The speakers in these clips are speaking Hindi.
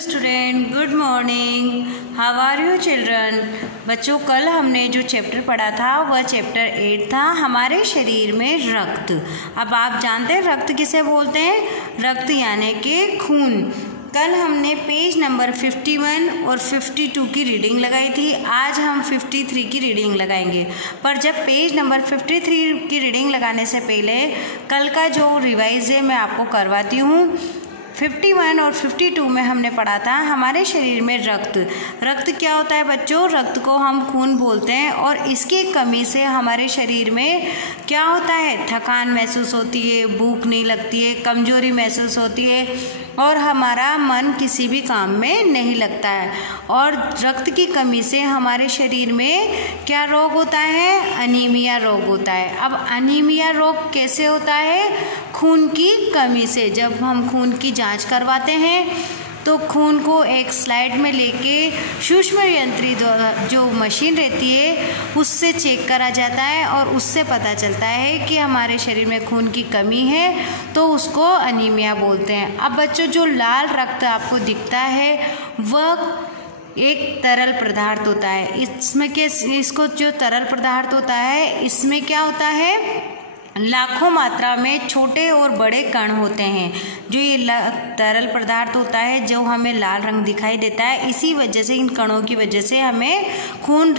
Student, good morning. How are you children. बच्चों, कल हमने जो चैप्टर पढ़ा था वह चैप्टर 8 था, हमारे शरीर में रक्त। अब आप जानते हैं रक्त किसे बोलते हैं? रक्त यानी कि खून। कल हमने पेज नंबर 51 और 52 की रीडिंग लगाई थी। आज हम 53 की रीडिंग लगाएंगे। पर जब पेज नंबर 53 की रीडिंग लगाने से पहले कल का जो रिवाइज है मैं आपको करवाती हूँ। 51 और 52 में हमने पढ़ा था हमारे शरीर में रक्त क्या होता है बच्चों? रक्त को हम खून बोलते हैं और इसकी कमी से हमारे शरीर में क्या होता है? थकान महसूस होती है, भूख नहीं लगती है, कमजोरी महसूस होती है और हमारा मन किसी भी काम में नहीं लगता है। और रक्त की कमी से हमारे शरीर में क्या रोग होता है? अनीमिया रोग होता है। अब अनीमिया रोग कैसे होता है? खून की कमी से। जब हम खून की जांच करवाते हैं तो खून को एक स्लाइड में लेके सूक्ष्म यंत्री द्वारा जो मशीन रहती है उससे चेक करा जाता है और उससे पता चलता है कि हमारे शरीर में खून की कमी है, तो उसको अनीमिया बोलते हैं। अब बच्चों, जो लाल रक्त आपको दिखता है वह एक तरल पदार्थ होता है। इसको जो तरल पदार्थ होता है इसमें क्या होता है? लाखों मात्रा में छोटे और बड़े कण होते हैं। जो ये तरल पदार्थ होता है जो हमें लाल रंग दिखाई देता है, इसी वजह से, इन कणों की वजह से हमें खून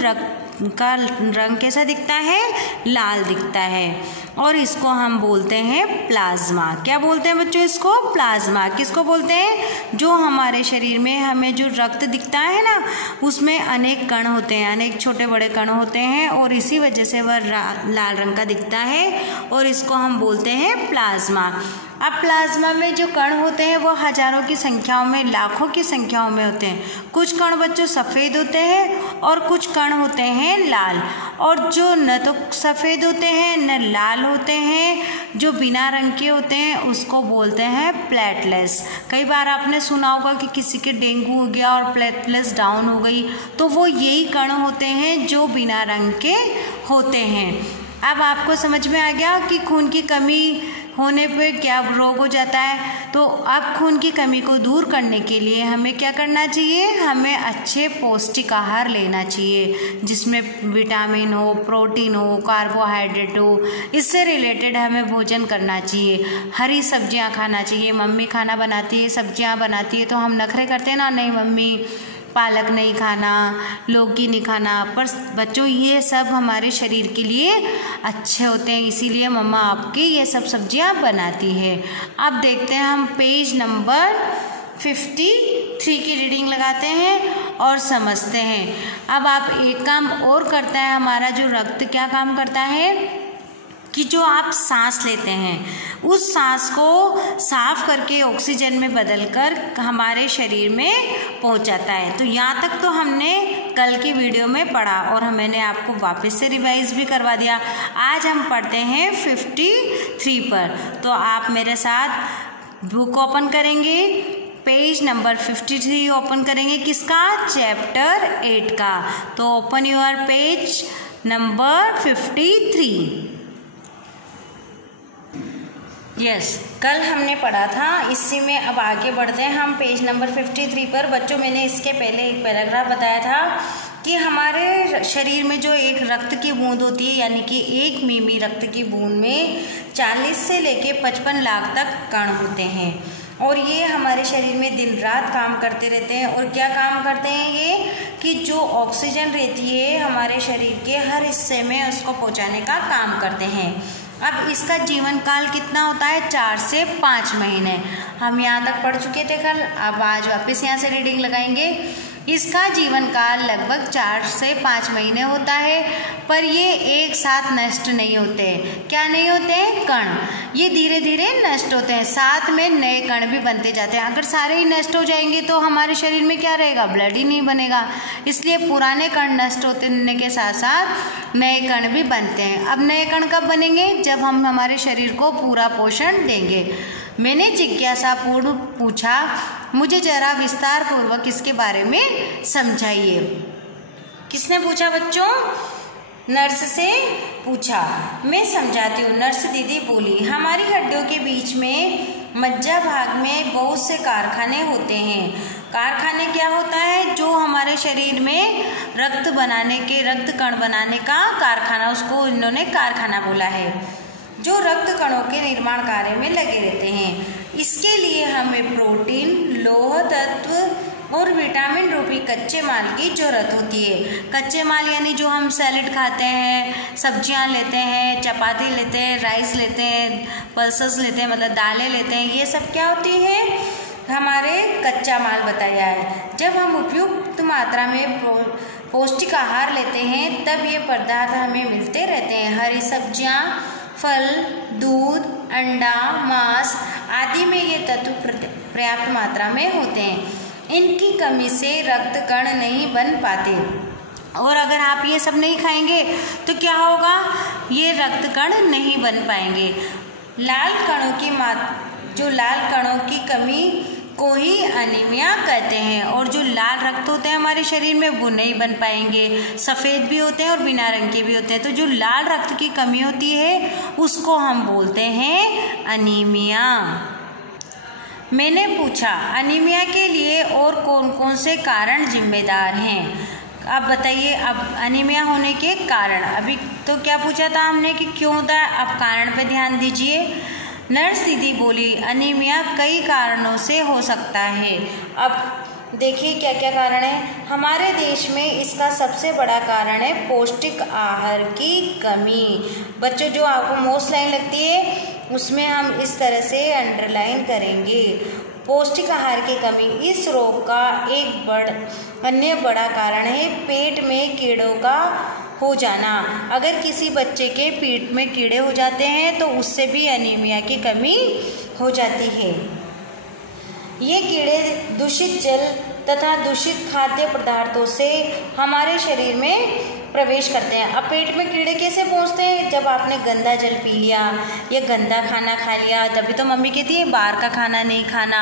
का रंग कैसा दिखता है? लाल दिखता है। और इसको हम बोलते हैं प्लाज्मा। क्या बोलते हैं बच्चों इसको? प्लाज्मा। किसको बोलते हैं? जो हमारे शरीर में हमें जो रक्त दिखता है ना, उसमें अनेक कण होते हैं, अनेक छोटे बड़े कण होते हैं और इसी वजह से वह लाल रंग का दिखता है और इसको हम बोलते हैं प्लाज्मा। अब प्लाज्मा में जो कण होते हैं वो हजारों की संख्याओं में, लाखों की संख्याओं में होते हैं। कुछ कण बच्चों सफ़ेद होते हैं और कुछ कण होते हैं लाल। और जो न तो सफ़ेद होते हैं न लाल होते हैं, जो बिना रंग के होते हैं उसको बोलते हैं प्लेटलेट्स। कई बार आपने सुना होगा कि किसी के डेंगू हो गया और प्लेटलेट्स डाउन हो गई, तो वो यही कण होते हैं जो बिना रंग के होते हैं। अब आपको समझ में आ गया कि खून की कमी होने पे क्या रोग हो जाता है। तो अब खून की कमी को दूर करने के लिए हमें क्या करना चाहिए? हमें अच्छे पौष्टिक आहार लेना चाहिए जिसमें विटामिन हो, प्रोटीन हो, कार्बोहाइड्रेट हो। इससे रिलेटेड हमें भोजन करना चाहिए। हरी सब्जियां खाना चाहिए। मम्मी खाना बनाती है, सब्जियां बनाती है तो हम नखरे करते हैं ना, नहीं मम्मी पालक नहीं खाना, लौकी नहीं खाना। पर बच्चों, ये सब हमारे शरीर के लिए अच्छे होते हैं, इसीलिए मम्मा आपकी ये सब सब्जियां बनाती है। अब देखते हैं हम पेज नंबर 53 की रीडिंग लगाते हैं और समझते हैं। अब आप एक काम और करता है, हमारा जो रक्त क्या काम करता है कि जो आप सांस लेते हैं उस सांस को साफ करके ऑक्सीजन में बदलकर हमारे शरीर में पहुंचाता है। तो यहाँ तक तो हमने कल की वीडियो में पढ़ा और मैंने आपको वापस से रिवाइज भी करवा दिया। आज हम पढ़ते हैं 53 पर। तो आप मेरे साथ बुक ओपन करेंगे, पेज नंबर 53 ओपन करेंगे। किसका? चैप्टर 8 का। तो open your page number 53। Yes, कल हमने पढ़ा था, इसी में अब आगे बढ़ते हैं हम पेज नंबर 53 पर। बच्चों, मैंने इसके पहले एक पैराग्राफ बताया था कि हमारे शरीर में जो एक रक्त की बूंद होती है, यानी कि 1 मिमी रक्त की बूंद में 40 से लेके 55 लाख तक कण होते हैं और ये हमारे शरीर में दिन रात काम करते रहते हैं। और क्या काम करते हैं ये? कि जो ऑक्सीजन रहती है हमारे शरीर के हर हिस्से में उसको पहुंचाने का काम करते हैं। अब इसका जीवन काल कितना होता है? 4 से 5 महीने। हम यहाँ तक पढ़ चुके थे कल। अब आज वापस यहाँ से रीडिंग लगाएंगे। इसका जीवन काल लगभग 4 से 5 महीने होता है, पर ये एक साथ नष्ट नहीं होते। क्या नहीं होते हैं? कण। ये धीरे धीरे नष्ट होते हैं, साथ में नए कण भी बनते जाते हैं। अगर सारे ही नष्ट हो जाएंगे तो हमारे शरीर में क्या रहेगा? ब्लड ही नहीं बनेगा। इसलिए पुराने कण नष्ट होने के साथ साथ नए कण भी बनते हैं। अब नए कण कब बनेंगे? जब हम हमारे शरीर को पूरा पोषण देंगे। मैंने जिज्ञासापूर्ण पूछा, मुझे जरा विस्तार पूर्वक इसके बारे में समझाइए। किसने पूछा बच्चों? नर्स से पूछा। मैं समझाती हूँ, नर्स दीदी बोली। हमारी हड्डियों के बीच में मज्जा भाग में बहुत से कारखाने होते हैं। क्या होता है, जो हमारे शरीर में रक्त कण बनाने का कारखाना, उसको इन्होंने कारखाना बोला है, जो रक्त कणों के निर्माण कार्य में लगे रहते हैं। इसके लिए हमें प्रोटीन, लौह तत्व और विटामिन रूपी कच्चे माल की जरूरत होती है। कच्चे माल यानी जो हम सैलेड खाते हैं, सब्जियां लेते हैं, चपाती लेते हैं, राइस लेते हैं, पल्सेस लेते हैं, मतलब दालें लेते हैं, ये सब क्या होती है, हमारे कच्चा माल बताया है। जब हम उपयुक्त मात्रा में पौष्टिक आहार लेते हैं तब ये पदार्थ हमें मिलते रहते हैं। हरी सब्जियां, फल, दूध, अंडा, मांस आदि में ये तत्व पर्याप्त मात्रा में होते हैं। इनकी कमी से रक्त कण नहीं बन पाते, और अगर आप ये सब नहीं खाएंगे तो क्या होगा, ये रक्त कण नहीं बन पाएंगे। लाल कणों की कमी को ही अनीमिया कहते हैं, और जो लाल रक्त होते हैं हमारे शरीर में वो नहीं बन पाएंगे। सफ़ेद भी होते हैं और बिना रंग के भी होते हैं। तो जो लाल रक्त की कमी होती है उसको हम बोलते हैं अनीमिया। मैंने पूछा, अनीमिया के लिए और कौन कौन से कारण जिम्मेदार हैं? अब बताइए, अब अनीमिया होने के कारण। अभी तो क्या पूछा था हमने कि क्यों होता है, अब कारण पे ध्यान दीजिए। नर्स दीदी बोली, अनीमिया कई कारणों से हो सकता है। अब देखिए क्या क्या कारण है। हमारे देश में इसका सबसे बड़ा कारण है पौष्टिक आहार की कमी। बच्चों, जो आपको मोस्ट लाइन लगती है उसमें हम इस तरह से अंडरलाइन करेंगे, पौष्टिक आहार की कमी। इस रोग का एक अन्य बड़ा कारण है पेट में कीड़ों का हो जाना। अगर किसी बच्चे के पेट में कीड़े हो जाते हैं तो उससे भी अनीमिया की कमी हो जाती है। ये कीड़े दूषित जल तथा दूषित खाद्य पदार्थों से हमारे शरीर में प्रवेश करते हैं। अब पेट में कीड़े कैसे पहुंचते हैं, जब आपने गंदा जल पी लिया या गंदा खाना खा लिया, तभी तो मम्मी कहती है बाहर का खाना नहीं खाना,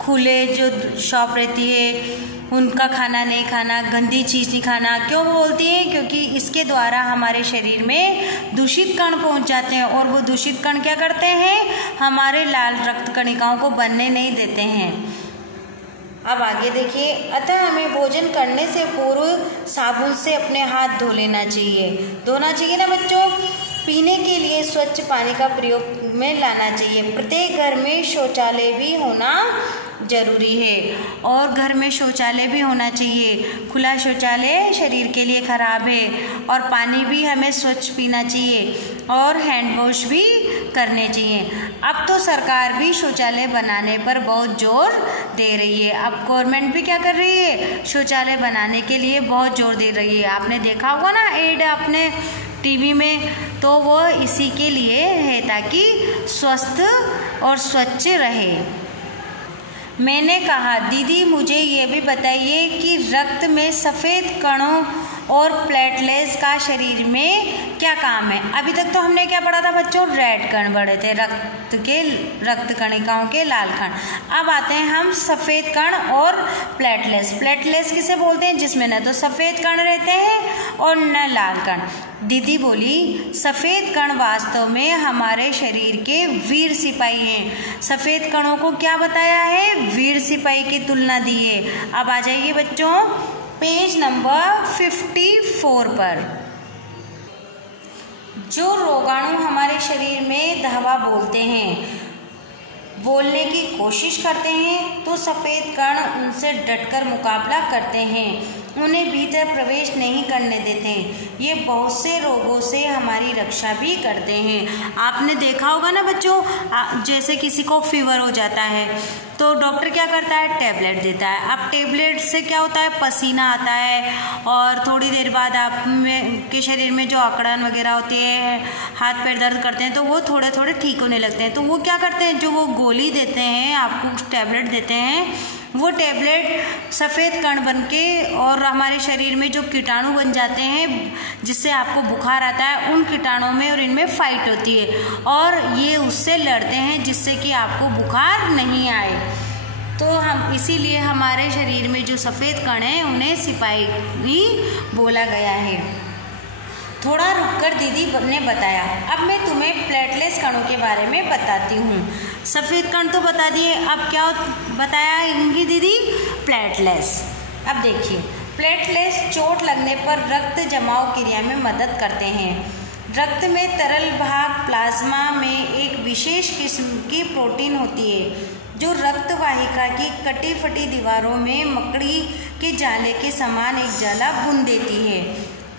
खुले जो शॉप रहती है उनका खाना नहीं खाना, गंदी चीज़ नहीं खाना। क्यों बोलती है, क्योंकि इसके द्वारा हमारे शरीर में दूषित कण पहुंच जाते हैं, और वो दूषित कण क्या करते हैं, हमारे लाल रक्त कणिकाओं को बनने नहीं देते हैं। अब आगे देखिए, अतः हमें भोजन करने से पूर्व साबुन से अपने हाथ धो लेना चाहिए। धोना चाहिए ना बच्चों। पीने के लिए स्वच्छ पानी का प्रयोग में लाना चाहिए। प्रत्येक घर में शौचालय भी होना जरूरी है, और घर में शौचालय भी होना चाहिए। खुला शौचालय शरीर के लिए खराब है, और पानी भी हमें स्वच्छ पीना चाहिए, और हैंड वॉश भी करने चाहिए। अब तो सरकार भी शौचालय बनाने पर बहुत जोर दे रही है। अब गवर्नमेंट भी क्या कर रही है, शौचालय बनाने के लिए बहुत जोर दे रही है। आपने देखा होगा ना एड अपने टीवी में, तो वो इसी के लिए है ताकि स्वस्थ और स्वच्छ रहे। मैंने कहा, दीदी मुझे ये भी बताइए कि रक्त में सफ़ेद कणों और प्लेटलेट्स का शरीर में क्या काम है। अभी तक तो हमने क्या पढ़ा था बच्चों, रेड कण पढ़े थे, रक्त कणिकाओं के लाल कण। अब आते हैं हम सफ़ेद कण और प्लेटलेट्स। प्लेटलेट्स किसे बोलते हैं, जिसमें न तो सफ़ेद कण रहते हैं और न लाल कण। दीदी बोली, सफ़ेद कण वास्तव में हमारे शरीर के वीर सिपाही हैं। सफ़ेद कणों को क्या बताया है, वीर सिपाही की तुलना दी है। अब आ जाइए बच्चों पेज नंबर 54 पर। जो रोगाणु हमारे शरीर में धावा बोलने की कोशिश करते हैं तो सफ़ेद कण उनसे डटकर मुकाबला करते हैं, उन्हें भीतर प्रवेश नहीं करने देते हैं। ये बहुत से रोगों से हमारी रक्षा भी करते हैं। आपने देखा होगा ना बच्चों, जैसे किसी को फीवर हो जाता है तो डॉक्टर क्या करता है, टैबलेट देता है। अब टैबलेट से क्या होता है, पसीना आता है, और थोड़ी देर बाद आप के शरीर में जो अकड़न वगैरह होती है, हाथ पैर दर्द करते हैं, तो वो थोड़े थोड़े ठीक होने लगते हैं। तो वो क्या करते हैं, जो वो गोली देते हैं आपको, टैबलेट देते हैं, वो टैबलेट सफ़ेद कण बन के और हमारे शरीर में जो कीटाणु बन जाते हैं जिससे आपको बुखार आता है, उन कीटाणुओं में और इनमें फाइट होती है, और ये उससे लड़ते हैं जिससे कि आपको बुखार नहीं आए। तो हम इसीलिए हमारे शरीर में जो सफ़ेद कण हैं उन्हें सिपाही भी बोला गया है। थोड़ा रुककर दीदी ने बताया, अब मैं तुम्हें प्लेटलेट्स कणों के बारे में बताती हूँ। सफ़ेद कण तो बता दिए, अब क्या बताया इनकी दीदी, प्लेटलेट्स। अब देखिए, प्लेटलेट्स चोट लगने पर रक्त जमाव क्रिया में मदद करते हैं। रक्त में तरल भाग प्लाज्मा में एक विशेष किस्म की प्रोटीन होती है जो रक्त वाहिका की कटी फटी दीवारों में मकड़ी के जाले के समान एक जाला बुन देती है।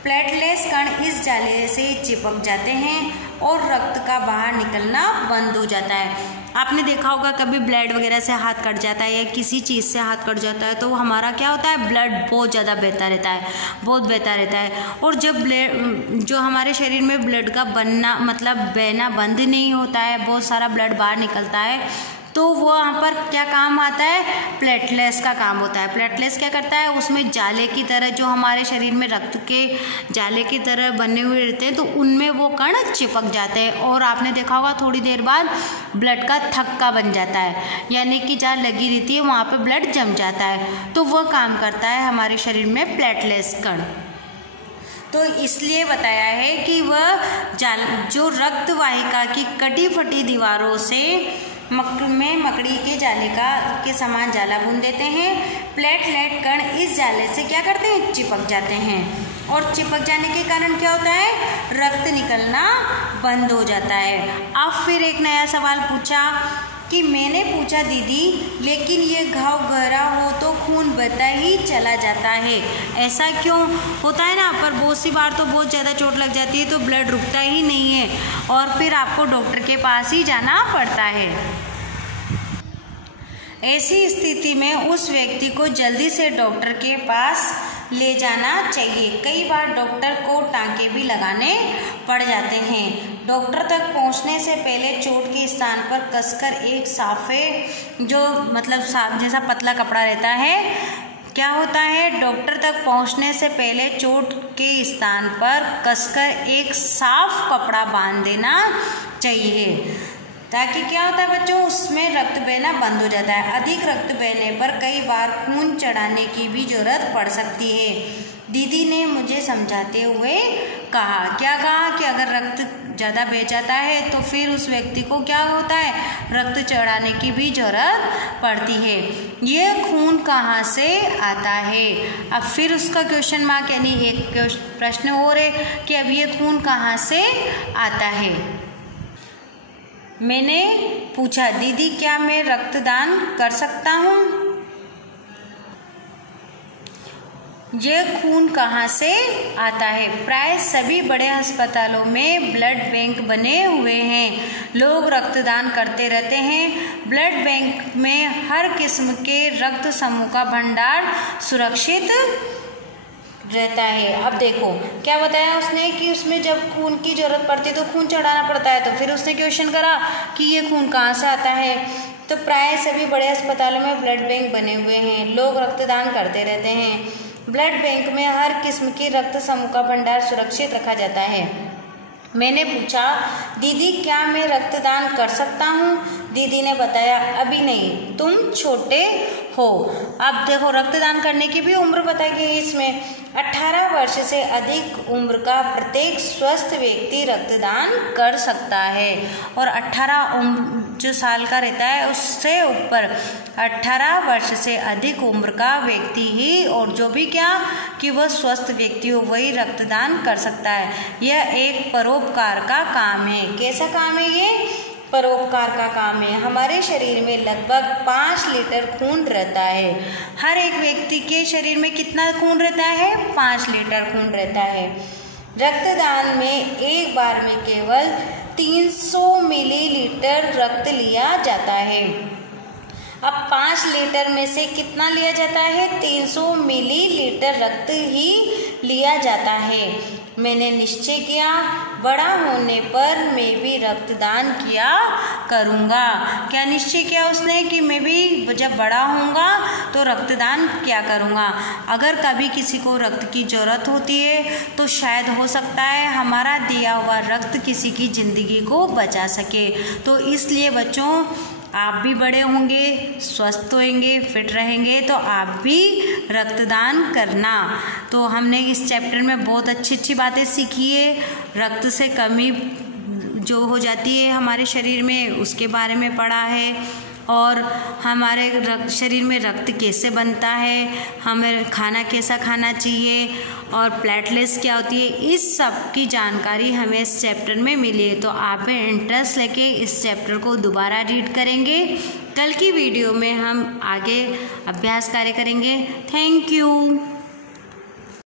प्लेटलेट्स कण इस जाले से चिपक जाते हैं और रक्त का बाहर निकलना बंद हो जाता है। आपने देखा होगा कभी ब्लड वगैरह से हाथ कट जाता है या किसी चीज़ से हाथ कट जाता है तो हमारा क्या होता है, ब्लड बहुत ज़्यादा बहता रहता है, बहुत बहता रहता है। और जब ब्लड जो हमारे शरीर में ब्लड का बनना मतलब बहना बंद नहीं होता है, बहुत सारा ब्लड बाहर निकलता है, तो वो वहाँ पर क्या काम आता है, प्लेटलेट्स का काम होता है। प्लेटलेट्स क्या करता है, उसमें जाले की तरह जो हमारे शरीर में रक्त के जाले की तरह बने हुए रहते हैं तो उनमें वो कण चिपक जाते हैं और आपने देखा होगा थोड़ी देर बाद ब्लड का थक्का बन जाता है, यानी कि जहाँ लगी रहती है वहाँ पर ब्लड जम जाता है। तो वह काम करता है हमारे शरीर में प्लेटलेट्स कण। तो इसलिए बताया है कि वह जो रक्त वाहिका की कटी फटी दीवारों से में मकड़ी के जाले के समान जाला बुन देते हैं। प्लेटलेट कण इस जाले से क्या करते हैं, चिपक जाते हैं और चिपक जाने के कारण क्या होता है, रक्त निकलना बंद हो जाता है। अब फिर एक नया सवाल पूछा कि मैंने पूछा दीदी लेकिन ये घाव गहरा हो तो खून बहता ही चला जाता है, ऐसा क्यों होता है ना। पर बहुत सी बार तो बहुत ज़्यादा चोट लग जाती है तो ब्लड रुकता ही नहीं है और फिर आपको डॉक्टर के पास ही जाना पड़ता है। ऐसी स्थिति में उस व्यक्ति को जल्दी से डॉक्टर के पास ले जाना चाहिए। कई बार डॉक्टर को टाँके भी लगाने पड़ जाते हैं। डॉक्टर तक पहुंचने से पहले चोट के स्थान पर कसकर एक साफे जो मतलब साफ जैसा पतला कपड़ा रहता है, क्या होता है, डॉक्टर तक पहुंचने से पहले चोट के स्थान पर कसकर एक साफ कपड़ा बांध देना चाहिए ताकि क्या होता है बच्चों, उसमें रक्त बहना बंद हो जाता है। अधिक रक्त बहने पर कई बार खून चढ़ाने की भी जरूरत पड़ सकती है। दीदी ने मुझे समझाते हुए कहा, क्या कहा कि अगर रक्त ज़्यादा बह जाता है तो फिर उस व्यक्ति को क्या होता है, रक्त चढ़ाने की भी जरूरत पड़ती है। यह खून कहाँ से आता है। अब फिर उसका क्वेश्चन मार्क यानी एक प्रश्न और है कि अब ये खून कहाँ से आता है। मैंने पूछा दीदी क्या मैं रक्तदान कर सकता हूँ। यह खून कहाँ से आता है। प्राय सभी बड़े अस्पतालों में ब्लड बैंक बने हुए हैं, लोग रक्तदान करते रहते हैं। ब्लड बैंक में हर किस्म के रक्त समूह का भंडार सुरक्षित रहता है। अब देखो क्या बताया उसने कि उसमें जब खून की जरूरत पड़ती है तो खून चढ़ाना पड़ता है। तो फिर उसने क्वेश्चन करा कि ये खून कहाँ से आता है। तो प्राय सभी बड़े अस्पतालों में ब्लड बैंक बने हुए हैं, लोग रक्तदान करते रहते हैं। ब्लड बैंक में हर किस्म की रक्त समूह का भंडार सुरक्षित रखा जाता है। मैंने पूछा दीदी क्या मैं रक्तदान कर सकता हूँ। दीदी ने बताया अभी नहीं, तुम छोटे हो। अब देखो रक्तदान करने की भी उम्र बताई गई है इसमें। 18 वर्ष से अधिक उम्र का प्रत्येक स्वस्थ व्यक्ति रक्तदान कर सकता है और 18 जो साल का रहता है उससे ऊपर 18 वर्ष से अधिक उम्र का व्यक्ति ही और जो भी क्या कि वह स्वस्थ व्यक्ति हो वही रक्तदान कर सकता है। यह एक परोपकार का काम है। कैसा काम है ये? परोपकार का काम है। हमारे शरीर में लगभग 5 लीटर खून रहता है। हर एक व्यक्ति के शरीर में कितना खून रहता है? 5 लीटर खून रहता है। रक्तदान में एक बार में केवल 300 मिलीलीटर रक्त लिया जाता है। अब 5 लीटर में से कितना लिया जाता है? 300 मिलीलीटर रक्त ही लिया जाता है। मैंने निश्चय किया बड़ा होने पर मैं भी रक्तदान किया करूँगा। क्या निश्चय किया उसने कि मैं भी जब बड़ा होऊंगा तो रक्तदान किया करूँगा। अगर कभी किसी को रक्त की ज़रूरत होती है तो शायद हो सकता है हमारा दिया हुआ रक्त किसी की ज़िंदगी को बचा सके। तो इसलिए बच्चों आप भी बड़े होंगे, स्वस्थ होंगे, फिट रहेंगे तो आप भी रक्तदान करना। तो हमने इस चैप्टर में बहुत अच्छी बातें सीखी है। रक्त से कमी जो हो जाती है हमारे शरीर में उसके बारे में पढ़ा है। और हमारे शरीर में रक्त कैसे बनता है, हमें खाना कैसा खाना चाहिए और प्लेटलेट्स क्या होती है, इस सब की जानकारी हमें इस चैप्टर में मिली है। तो आप इंटरेस्ट लेके इस चैप्टर को दोबारा रीड करेंगे। कल की वीडियो में हम आगे अभ्यास कार्य करेंगे। Thank you.